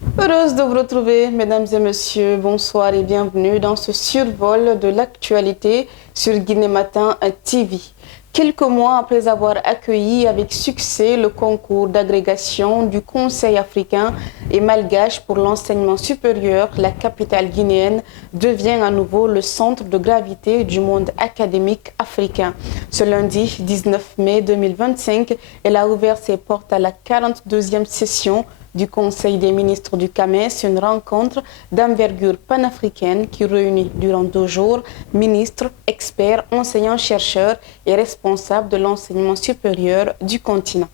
Heureuse de vous retrouver, mesdames et messieurs. Bonsoir et bienvenue dans ce survol de l'actualité sur Guinée Matin TV. Quelques mois après avoir accueilli avec succès le concours d'agrégation du Conseil africain et malgache pour l'enseignement supérieur, la capitale guinéenne devient à nouveau le centre de gravité du monde académique africain. Ce lundi 19 mai 2025, elle a ouvert ses portes à la 42e session du Conseil des ministres du CAMES, une rencontre d'envergure panafricaine qui réunit durant 2 jours ministres, experts, enseignants-chercheurs et responsables de l'enseignement supérieur du continent.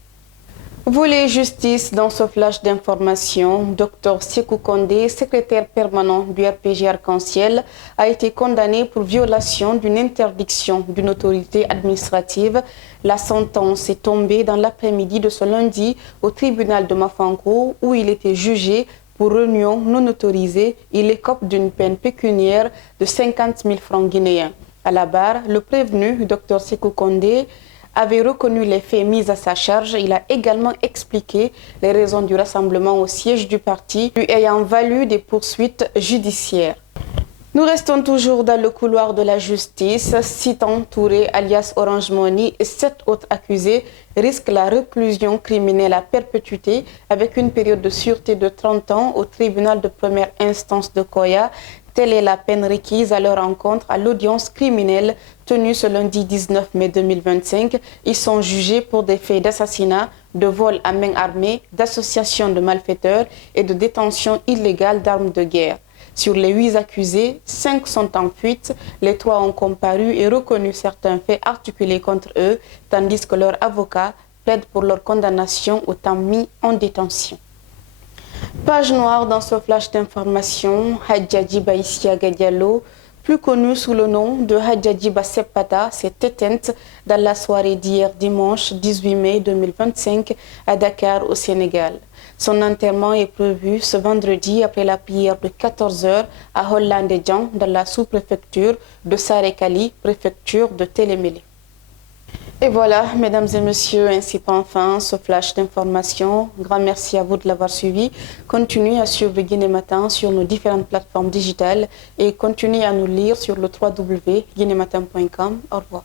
Volet justice dans ce flash d'information, Dr Sékou Kondé, secrétaire permanent du RPG Arc-en-Ciel, a été condamné pour violation d'une interdiction d'une autorité administrative. La sentence est tombée dans l'après-midi de ce lundi au tribunal de Mafanko où il était jugé pour réunion non autorisée. Il écope d'une peine pécuniaire de 50 000 francs guinéens. À la barre, le prévenu, Dr Sékou Kondé, avait reconnu les faits mis à sa charge. Il a également expliqué les raisons du rassemblement au siège du parti, lui ayant valu des poursuites judiciaires. Nous restons toujours dans le couloir de la justice. Sitan Touré, alias Orange Money, et 7 autres accusés risquent la réclusion criminelle à perpétuité avec une période de sûreté de 30 ans au tribunal de première instance de Koya. Telle est la peine requise à leur encontre à l'audience criminelle tenue ce lundi 19 mai 2025. Ils sont jugés pour des faits d'assassinat, de vol à main armée, d'association de malfaiteurs et de détention illégale d'armes de guerre. Sur les 8 accusés, 5 sont en fuite. Les 3 ont comparu et reconnu certains faits articulés contre eux, tandis que leurs avocats plaident pour leur condamnation au temps mis en détention. Page noire dans ce flash d'information, Hadjadjiba Issiaga Diallo, plus connu sous le nom de Hadjadjiba Sepata, s'est éteinte dans la soirée d'hier dimanche 18 mai 2025 à Dakar au Sénégal. Son enterrement est prévu ce vendredi après la prière de 14 h à Hollande-Djan dans la sous-préfecture de Sarekali, préfecture de Télémélé. Et voilà, mesdames et messieurs, ainsi prend fin ce flash d'information. Grand merci à vous de l'avoir suivi. Continuez à suivre Guinée Matin sur nos différentes plateformes digitales et continuez à nous lire sur le www.guinématin.com. Au revoir.